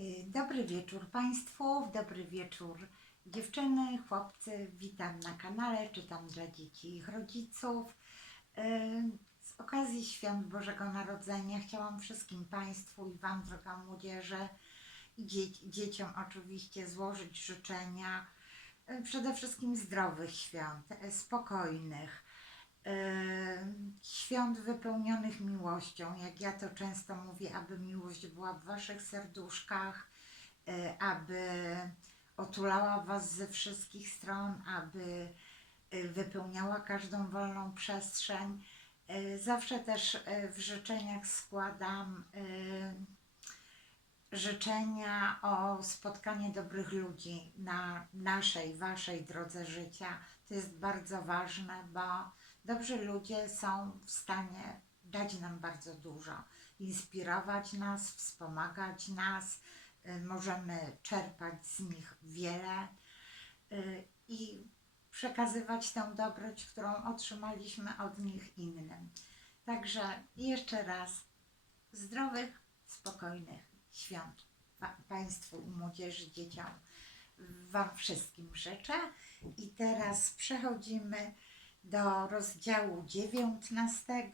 Y, Dobry wieczór Państwu, dobry wieczór dziewczyny, chłopcy. Witam na kanale, czytam dla dzieci i ich rodziców. Y, Z okazji Świąt Bożego Narodzenia chciałam wszystkim Państwu i Wam, droga młodzieży, i dzie- dzieciom oczywiście złożyć życzenia y, przede wszystkim zdrowych świąt, spokojnych, świąt wypełnionych miłością, jak ja to często mówię, aby miłość była w waszych serduszkach, y, aby otulała was ze wszystkich stron, aby y, wypełniała każdą wolną przestrzeń. Zawsze też w życzeniach składam życzenia o spotkanie dobrych ludzi na naszej, waszej drodze życia. To jest bardzo ważne, bo dobrzy ludzie są w stanie dać nam bardzo dużo, inspirować nas, wspomagać nas, y, możemy czerpać z nich wiele y, i przekazywać tę dobroć, którą otrzymaliśmy od nich innym. Także jeszcze raz zdrowych, spokojnych świąt pa- Państwu młodzieży, dzieciom, Wam wszystkim życzę. I teraz przechodzimy do rozdziału 19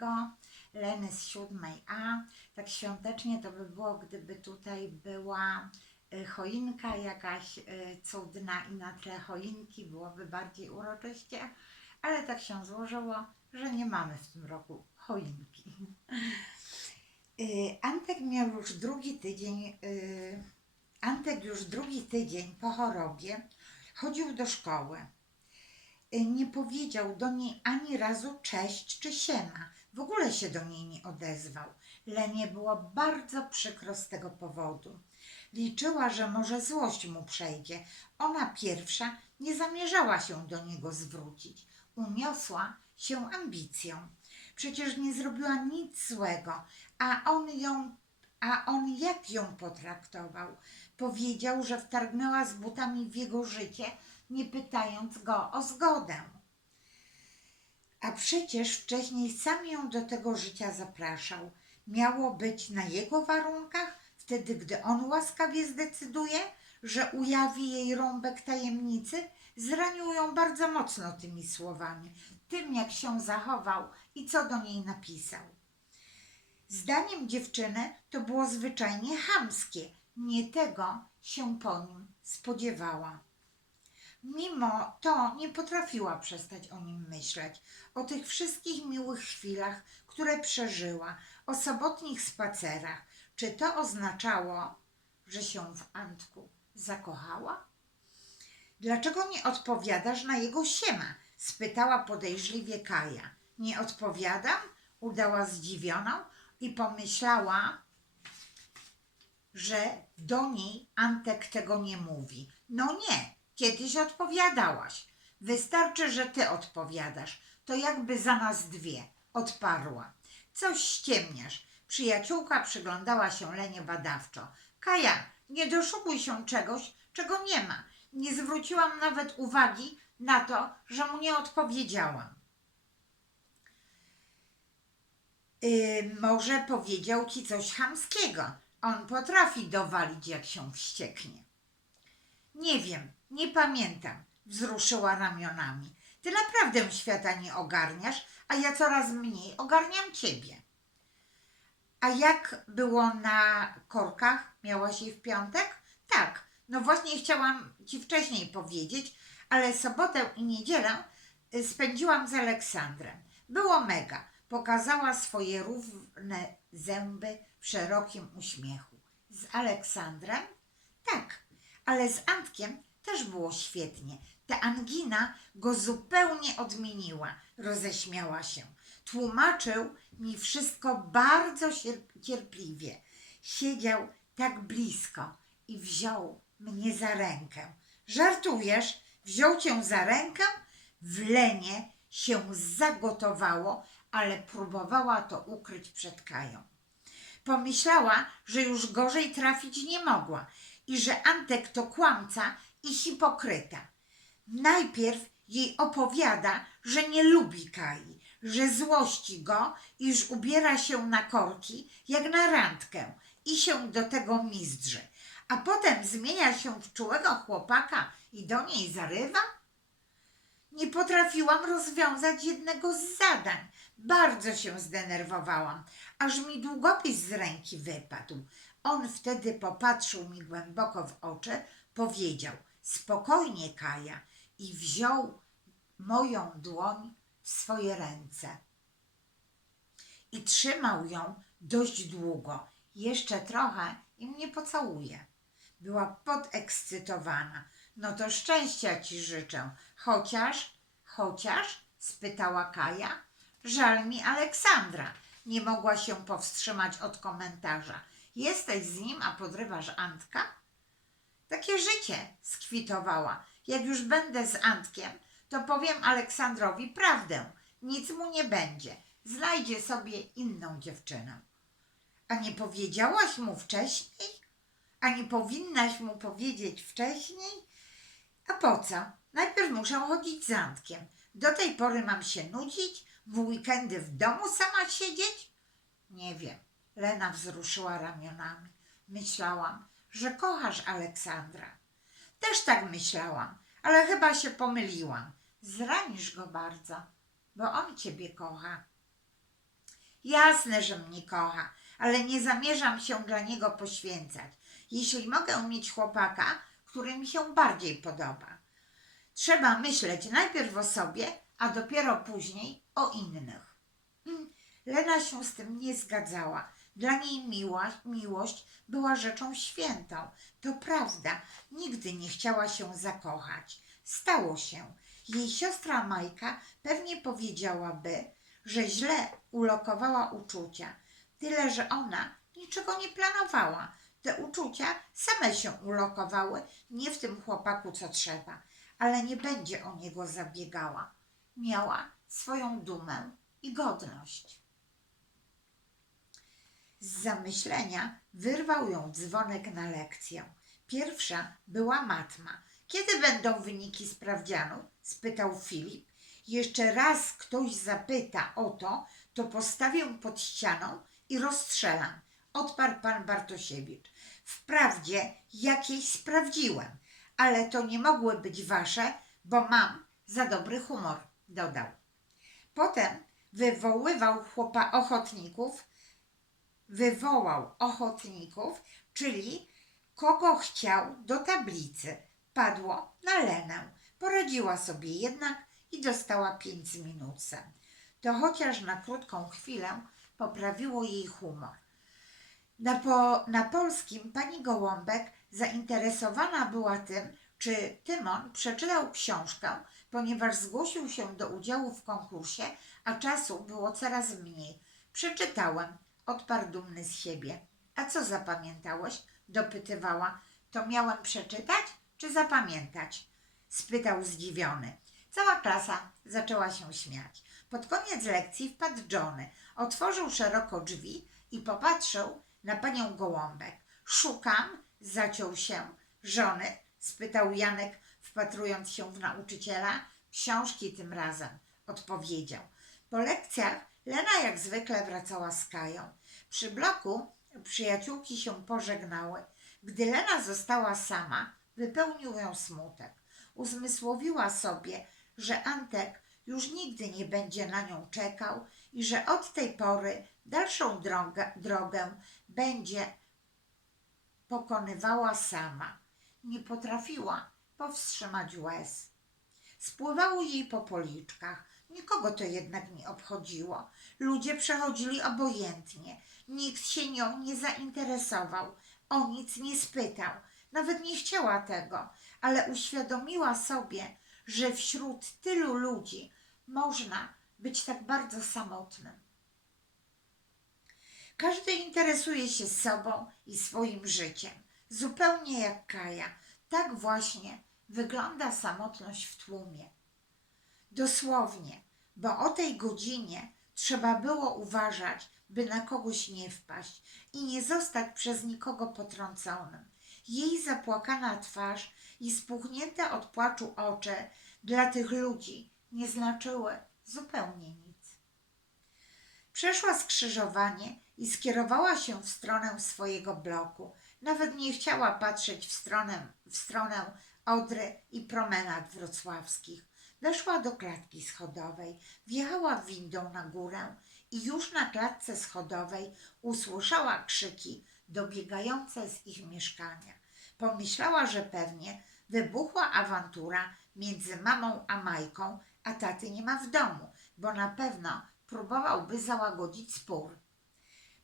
Leny z 7a. Tak świątecznie to by było, gdyby tutaj była y, choinka jakaś y, cudna i na tle choinki byłoby bardziej uroczyście, ale tak się złożyło, że nie mamy w tym roku choinki. Y, Antek miał już drugi tydzień, Antek już drugi tydzień po chorobie chodził do szkoły. Y, Nie powiedział do niej ani razu cześć czy siema. W ogóle się do niej nie odezwał. Lenie było bardzo przykro z tego powodu. Liczyła, że może złość mu przejdzie. Ona pierwsza nie zamierzała się do niego zwrócić. Uniosła się ambicją. Przecież nie zrobiła nic złego, a on ją, a on jak ją potraktował? Powiedział, że wtargnęła z butami w jego życie, nie pytając go o zgodę. A przecież wcześniej sam ją do tego życia zapraszał. Miało być na jego warunkach, wtedy gdy on łaskawie zdecyduje, że ujawi jej rąbek tajemnicy, zranił ją bardzo mocno tymi słowami, tym jak się zachował i co do niej napisał. Zdaniem dziewczyny to było zwyczajnie chamskie. Nie tego się po nim spodziewała. Mimo to nie potrafiła przestać o nim myśleć, o tych wszystkich miłych chwilach, które przeżyła, o sobotnich spacerach. Czy to oznaczało, że się w Antku zakochała? Dlaczego nie odpowiadasz na jego siema? spytała podejrzliwie Kaja. Nie odpowiadam? udała zdziwioną i pomyślała, że do niej Antek tego nie mówi. No nie, kiedyś odpowiadałaś. Wystarczy, że ty odpowiadasz. To jakby za nas dwie, odparła. Coś ściemniasz. Przyjaciółka przyglądała się Lenie badawczo. Kaja, nie doszukuj się czegoś, czego nie ma. Nie zwróciłam nawet uwagi na to, że mu nie odpowiedziałam. Yy, może powiedział ci coś chamskiego. On potrafi dowalić, jak się wścieknie. Nie wiem, nie pamiętam, wzruszyła ramionami. Ty naprawdę świata nie ogarniasz, a ja coraz mniej ogarniam ciebie. A jak było na korkach? Miałaś je w piątek? Tak, no właśnie chciałam ci wcześniej powiedzieć, ale sobotę i niedzielę y, spędziłam z Aleksandrem. Było mega. Pokazała swoje równe zęby w szerokim uśmiechu. Z Aleksandrem? Tak, ale z Antkiem też było świetnie. Ta angina go zupełnie odmieniła. Roześmiała się. Tłumaczył mi wszystko bardzo cierpliwie. Siedział tak blisko i wziął mnie za rękę. Żartujesz? Wziął cię za rękę? W Lenie się zagotowało, ale próbowała to ukryć przed Kają. Pomyślała, że już gorzej trafić nie mogła i że Antek to kłamca i hipokryta. Najpierw jej opowiada, że nie lubi Kai, że złości go, iż ubiera się na korki jak na randkę i się do tego mizdrzy. a potem zmienia się w czułego chłopaka i do niej zarywa? Nie potrafiłam rozwiązać jednego z zadań. Bardzo się zdenerwowałam, aż mi długopis z ręki wypadł. On wtedy popatrzył mi głęboko w oczy, powiedział: Spokojnie, Kaja, i wziął moją dłoń w swoje ręce. I trzymał ją dość długo. Jeszcze trochę i mnie pocałuje. Była podekscytowana. No to szczęścia ci życzę. Chociaż, chociaż, spytała Kaja. Żal mi Aleksandra. Nie mogła się powstrzymać od komentarza. Jesteś z nim, a podrywasz Antka? Takie życie, skwitowała. Jak już będę z Antkiem, to powiem Aleksandrowi prawdę. Nic mu nie będzie. Znajdzie sobie inną dziewczynę. A nie powiedziałaś mu wcześniej? A nie powinnaś mu powiedzieć wcześniej? A po co? Najpierw muszę chodzić z Antkiem. Do tej pory mam się nudzić, w weekendy w domu sama siedzieć? Nie wiem. Lena wzruszyła ramionami. Myślałam, że kochasz Aleksandra. Też tak myślałam, ale chyba się pomyliłam. Zranisz go bardzo, bo on ciebie kocha. Jasne, że mnie kocha, ale nie zamierzam się dla niego poświęcać. Jeśli mogę mieć chłopaka, który mi się bardziej podoba. Trzeba myśleć najpierw o sobie, a dopiero później o innych. Mm, Lena się z tym nie zgadzała. Dla niej miłość, miłość była rzeczą świętą. To prawda, nigdy nie chciała się zakochać. Stało się. Jej siostra Majka pewnie powiedziałaby, że źle ulokowała uczucia. Tyle, że ona niczego nie planowała. Te uczucia same się ulokowały, nie w tym chłopaku co trzeba, ale nie będzie o niego zabiegała. Miała swoją dumę i godność. Z zamyślenia wyrwał ją dzwonek na lekcję. Pierwsza była matma. Kiedy będą wyniki sprawdzianu? spytał Filip. Jeszcze raz ktoś zapyta o to, to postawię pod ścianą i rozstrzelam. Odparł pan Bartosiewicz. Wprawdzie jakieś sprawdziłem, ale to nie mogły być wasze, bo mam za dobry humor, dodał. Potem wywoływał chłopa ochotników, wywołał ochotników, czyli kogo chciał do tablicy. Padło na Lenę. Poradziła sobie jednak i dostała pięć z minusem. To chociaż na krótką chwilę poprawiło jej humor. Na, po, na polskim pani Gołąbek zainteresowana była tym, czy Tymon przeczytał książkę, ponieważ zgłosił się do udziału w konkursie, a czasu było coraz mniej. Przeczytałem, odparł dumny z siebie. A co zapamiętałeś? dopytywała. To miałem przeczytać czy zapamiętać? spytał zdziwiony. Cała klasa zaczęła się śmiać. Pod koniec lekcji wpadł Johnny, otworzył szeroko drzwi i popatrzył na panią Gołąbek. Szukam, zaciął się. Żony? spytał Janek, wpatrując się w nauczyciela. Książki tym razem, odpowiedział. Po lekcjach Lena jak zwykle wracała z Kają. Przy bloku przyjaciółki się pożegnały. Gdy Lena została sama, wypełnił ją smutek. Uzmysłowiła sobie, że Antek już nigdy nie będzie na nią czekał i że od tej pory dalszą drogę, drogę będzie pokonywała sama. Nie potrafiła powstrzymać łez. Spływało jej po policzkach. Nikogo to jednak nie obchodziło. Ludzie przechodzili obojętnie. Nikt się nią nie zainteresował. O nic nie spytał. Nawet nie chciała tego, ale uświadomiła sobie, że wśród tylu ludzi można być tak bardzo samotnym. Każdy interesuje się sobą i swoim życiem, zupełnie jak Kaja. Tak właśnie wygląda samotność w tłumie. Dosłownie, bo o tej godzinie trzeba było uważać, by na kogoś nie wpaść i nie zostać przez nikogo potrąconym. Jej zapłakana twarz i spuchnięte od płaczu oczy dla tych ludzi nie znaczyły zupełnie nic. Przeszła skrzyżowanie i skierowała się w stronę swojego bloku. Nawet nie chciała patrzeć w stronę, w stronę Odry i promenad wrocławskich. Weszła do klatki schodowej, wjechała windą na górę i już na klatce schodowej usłyszała krzyki dobiegające z ich mieszkania. Pomyślała, że pewnie wybuchła awantura między mamą a Majką, a taty nie ma w domu, bo na pewno próbowałby załagodzić spór.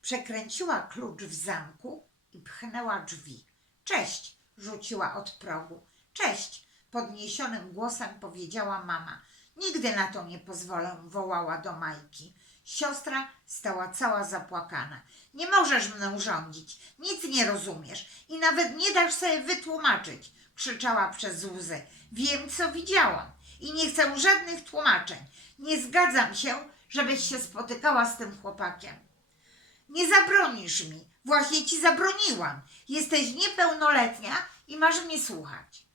Przekręciła klucz w zamku i pchnęła drzwi. Cześć, rzuciła od progu. Cześć, podniesionym głosem powiedziała mama. Nigdy na to nie pozwolę, wołała do Majki. Siostra stała cała zapłakana. Nie możesz mną rządzić, nic nie rozumiesz i nawet nie dasz sobie wytłumaczyć, krzyczała przez łzy. Wiem, co widziałam i nie chcę żadnych tłumaczeń. Nie zgadzam się, żebyś się spotykała z tym chłopakiem. Nie zabronisz mi. Właśnie ci zabroniłam. Jesteś niepełnoletnia i masz mnie słuchać.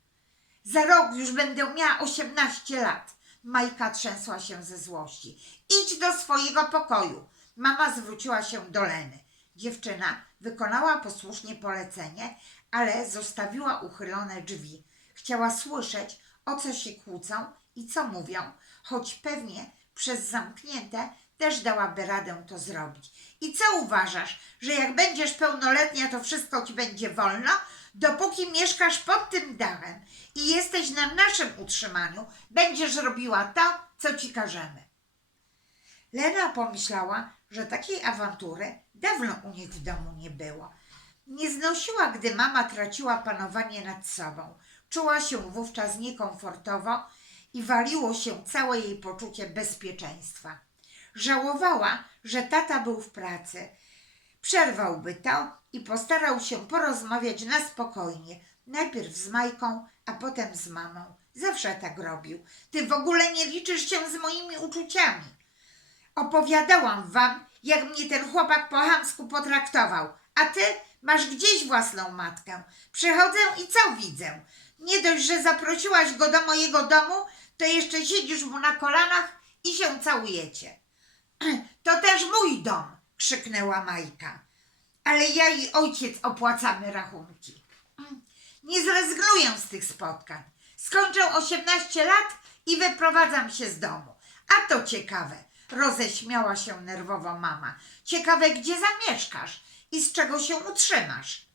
Za rok już będę miała 18 lat. Majka trzęsła się ze złości. Idź do swojego pokoju. Mama zwróciła się do Leny. Dziewczyna wykonała posłusznie polecenie, ale zostawiła uchylone drzwi. Chciała słyszeć, o co się kłócą i co mówią, choć pewnie przez zamknięte też dałaby radę to zrobić. I co uważasz, że jak będziesz pełnoletnia, to wszystko ci będzie wolno? Dopóki mieszkasz pod tym dachem i jesteś na naszym utrzymaniu, będziesz robiła to, co ci każemy. Lena pomyślała, że takiej awantury dawno u nich w domu nie było. Nie znosiła, gdy mama traciła panowanie nad sobą. Czuła się wówczas niekomfortowo i waliło się całe jej poczucie bezpieczeństwa. Żałowała, że tata był w pracy. Przerwałby to i postarał się porozmawiać na spokojnie. Najpierw z Majką, a potem z mamą. Zawsze tak robił. Ty w ogóle nie liczysz się z moimi uczuciami. Opowiadałam wam, jak mnie ten chłopak po chamsku potraktował, a ty masz gdzieś własną matkę. Przychodzę i co widzę? Nie dość, że zaprosiłaś go do mojego domu, to jeszcze siedzisz mu na kolanach i się całujecie. To też mój dom, krzyknęła Majka. Ale ja i ojciec opłacamy rachunki. Nie zrezygnuję z tych spotkań. Skończę 18 lat i wyprowadzam się z domu. A to ciekawe, roześmiała się nerwowo mama. Ciekawe, gdzie zamieszkasz i z czego się utrzymasz.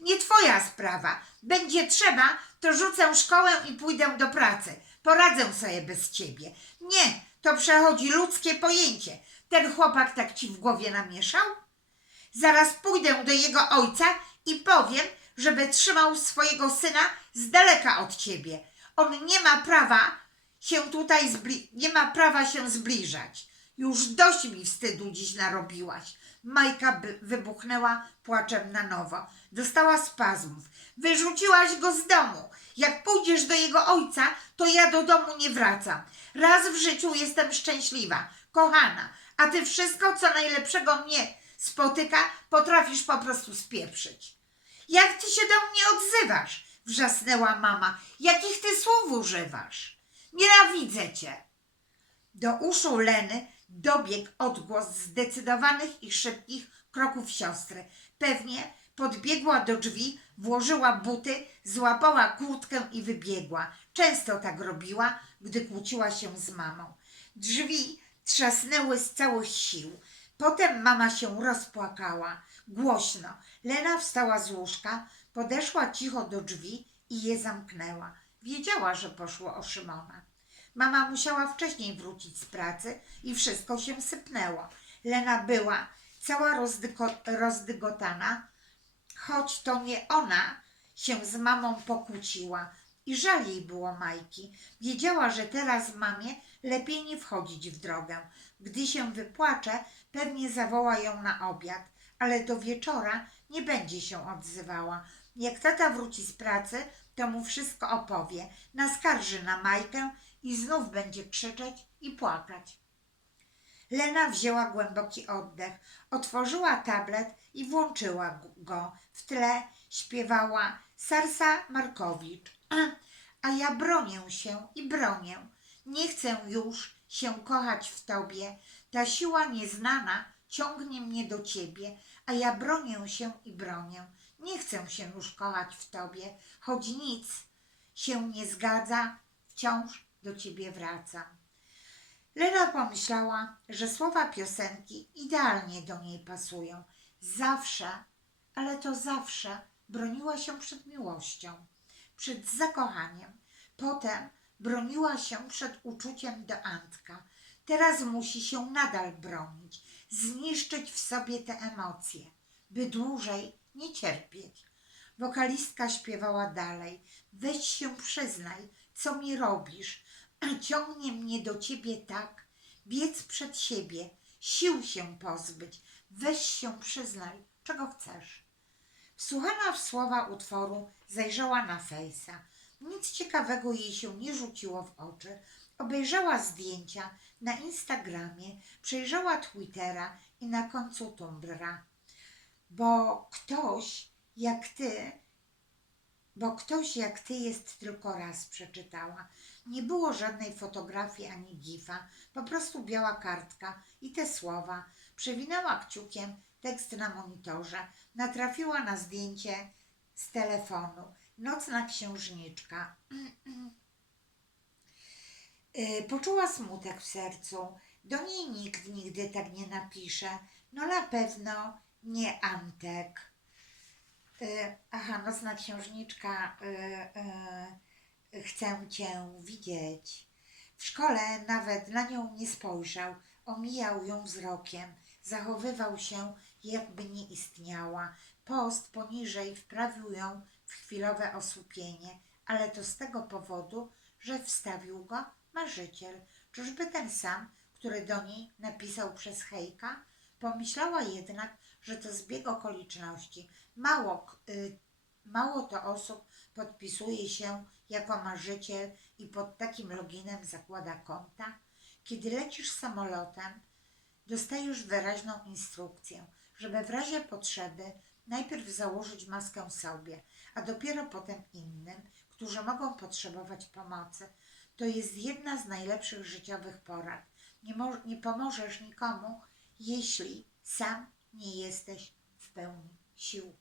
Nie twoja sprawa. Będzie trzeba, to rzucę szkołę i pójdę do pracy. Poradzę sobie bez ciebie. Nie, to przechodzi ludzkie pojęcie. Ten chłopak tak ci w głowie namieszał? Zaraz pójdę do jego ojca i powiem, żeby trzymał swojego syna z daleka od ciebie. On nie ma prawa się tutaj nie ma prawa się zbliżać. Już dość mi wstydu dziś narobiłaś. Majka wybuchnęła płaczem na nowo. Dostała spazmów. Wyrzuciłaś go z domu. Jak pójdziesz do jego ojca, to ja do domu nie wracam. Raz w życiu jestem szczęśliwa, kochana, a ty wszystko, co najlepszego mnie spotyka, potrafisz po prostu spieprzyć. Jak ty się do mnie odzywasz? Wrzasnęła mama. Jakich ty słów używasz? Nienawidzę cię. Do uszu Leny dobiegł odgłos zdecydowanych i szybkich kroków siostry. Pewnie podbiegła do drzwi, włożyła buty, złapała kurtkę i wybiegła. Często tak robiła, gdy kłóciła się z mamą. Drzwi trzasnęły z całych sił. Potem mama się rozpłakała. Głośno. Lena wstała z łóżka, podeszła cicho do drzwi i je zamknęła. Wiedziała, że poszło o Szymona. Mama musiała wcześniej wrócić z pracy i wszystko się sypnęło. Lena była cała rozdygotana, choć to nie ona się z mamą pokłóciła. I żal jej było Majki. Wiedziała, że teraz mamie lepiej nie wchodzić w drogę. Gdy się wypłacze, pewnie zawoła ją na obiad, ale do wieczora nie będzie się odzywała. Jak tata wróci z pracy, to mu wszystko opowie, naskarży na Majkę i znów będzie krzyczeć i płakać. Lena wzięła głęboki oddech, otworzyła tablet i włączyła go. W tle śpiewała Sarsa Markowicz. A ja bronię się i bronię. Nie chcę już się kochać w tobie. Ta siła nieznana ciągnie mnie do ciebie, a ja bronię się i bronię. Nie chcę się już kochać w tobie, choć nic się nie zgadza, wciąż do ciebie wracam. Lena pomyślała, że słowa piosenki idealnie do niej pasują. Zawsze, ale to zawsze broniła się przed miłością, przed zakochaniem. Potem broniła się przed uczuciem do Antka. Teraz musi się nadal bronić, zniszczyć w sobie te emocje, by dłużej nie cierpieć. Wokalistka śpiewała dalej. Weź się przyznaj, co mi robisz. Ciągnie mnie do ciebie tak. Biec przed siebie, sił się pozbyć. Weź się przyznaj, czego chcesz. Wsłuchana w słowa utworu, zajrzała na fejsa. Nic ciekawego jej się nie rzuciło w oczy. Obejrzała zdjęcia na Instagramie, przejrzała Twittera i na końcu Tumblra. Bo ktoś jak ty, bo ktoś jak ty jest tylko raz, przeczytała. Nie było żadnej fotografii ani gifa, po prostu biała kartka i te słowa. Przewinęła kciukiem tekst na monitorze, natrafiła na zdjęcie z telefonu. Nocna księżniczka. Y, Poczuła smutek w sercu. Do niej nikt nigdy tak nie napisze. No na pewno nie Antek. Y, Aha, nocna księżniczka, y, chcę cię widzieć. W szkole nawet na nią nie spojrzał, omijał ją wzrokiem, zachowywał się, jakby nie istniała. Post poniżej wprawił ją w chwilowe osłupienie, ale to z tego powodu, że wstawił go marzyciel. Czyżby ten sam, który do niej napisał przez hejka? Pomyślała jednak, że to zbieg okoliczności. Mało, y, mało to osób podpisuje się jako marzyciel i pod takim loginem zakłada konta. Kiedy lecisz samolotem, dostajesz wyraźną instrukcję, żeby w razie potrzeby najpierw założyć maskę sobie, a dopiero potem innym, którzy mogą potrzebować pomocy. To jest jedna z najlepszych życiowych porad. Nie, nie pomożesz nikomu, jeśli sam nie jesteś w pełni sił.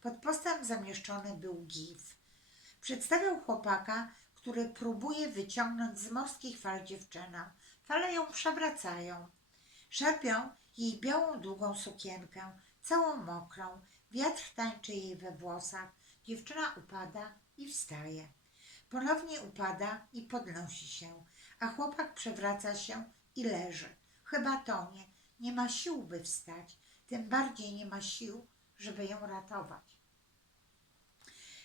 Pod postem zamieszczony był gif. Przedstawiał chłopaka, który próbuje wyciągnąć z morskich fal dziewczynę. Fale ją przewracają. Szarpią jej białą, długą sukienkę, całą mokrą. Wiatr tańczy jej we włosach. Dziewczyna upada i wstaje. Ponownie upada i podnosi się, a chłopak przewraca się i leży. Chyba tonie. Nie ma sił, by wstać. Tym bardziej nie ma sił, żeby ją ratować.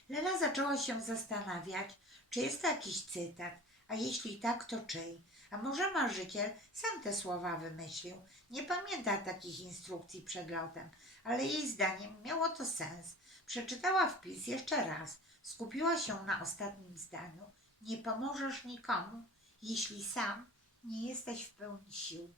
Lena zaczęła się zastanawiać, czy jest to jakiś cytat, a jeśli tak, to czyj? A może marzyciel sam te słowa wymyślił? Nie pamięta takich instrukcji przed lotem, ale jej zdaniem miało to sens. Przeczytała wpis jeszcze raz, skupiła się na ostatnim zdaniu. Nie pomożesz nikomu, jeśli sam nie jesteś w pełni sił.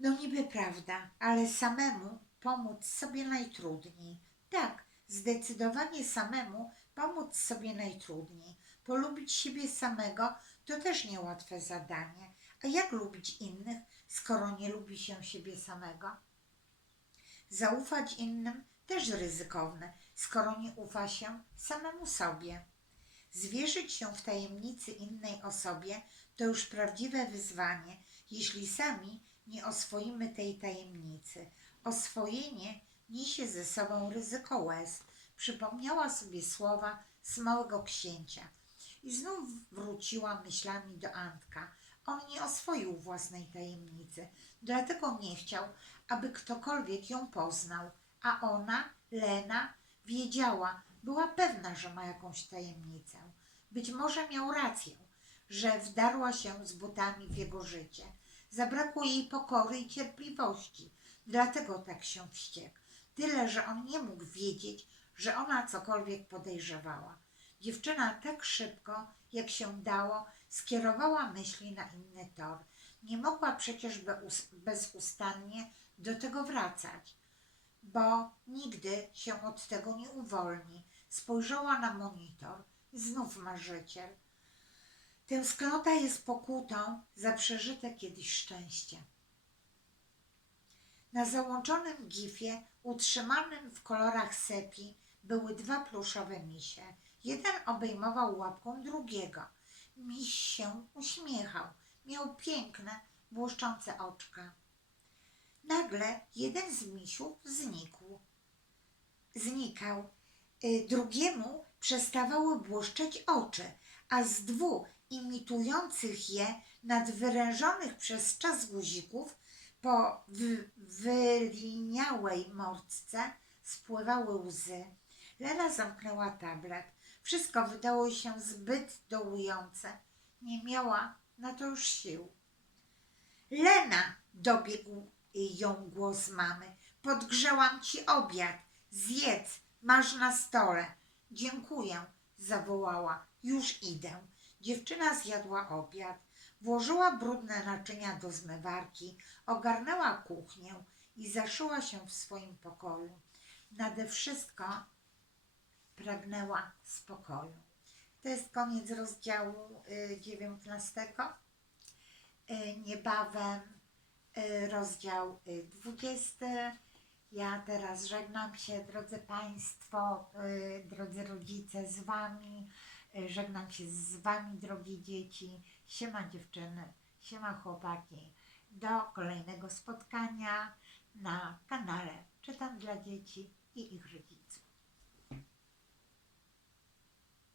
No niby prawda, ale samemu pomóc sobie najtrudniej. Tak, zdecydowanie samemu pomóc sobie najtrudniej. Polubić siebie samego to też niełatwe zadanie. A jak lubić innych, skoro nie lubi się siebie samego? Zaufać innym też ryzykowne, skoro nie ufa się samemu sobie. Zwierzyć się w tajemnicy innej osobie to już prawdziwe wyzwanie, jeśli sami nie oswoimy tej tajemnicy. Oswojenie niesie ze sobą ryzyko łez. Przypomniała sobie słowa z małego księcia i znów wróciła myślami do Antka. On nie oswoił własnej tajemnicy, dlatego nie chciał, aby ktokolwiek ją poznał, a ona, Lena, wiedziała, była pewna, że ma jakąś tajemnicę. Być może miał rację, że wdarła się z butami w jego życie. Zabrakło jej pokory i cierpliwości, dlatego tak się wściekł. Tyle, że on nie mógł wiedzieć, że ona cokolwiek podejrzewała. Dziewczyna tak szybko, jak się dało, skierowała myśli na inny tor. Nie mogła przecież bezustannie do tego wracać, bo nigdy się od tego nie uwolni. Spojrzała na monitor. Znów marzyciel. Tęsknota jest pokutą za przeżyte kiedyś szczęście. Na załączonym gifie, utrzymanym w kolorach sepi, były dwa pluszowe misie. Jeden obejmował łapką drugiego. Miś się uśmiechał. Miał piękne, błyszczące oczka. Nagle jeden z misiów znikł. Znikał. Y, Drugiemu przestawały błyszczeć oczy, a z dwóch imitujących je nadwyrężonych przez czas guzików po wy- wyliniałej mordce spływały łzy. Lena zamknęła tablet. Wszystko wydało się zbyt dołujące. Nie miała na to już sił. Lena! dobiegł ją głos mamy. Podgrzałam ci obiad. Zjedz, masz na stole. Dziękuję, zawołała. Już idę. Dziewczyna zjadła obiad, włożyła brudne naczynia do zmywarki, ogarnęła kuchnię i zaszyła się w swoim pokoju. Nade wszystko pragnęła spokoju. To jest koniec rozdziału y, 19. Y, Niebawem y, rozdział y, 20. Ja teraz żegnam się, drodzy Państwo, y, drodzy rodzice, z Wami. Y, Żegnam się z Wami, drogie dzieci. Siema dziewczyny, siema chłopaki. Do kolejnego spotkania na kanale Czytam dla dzieci i ich rodziców.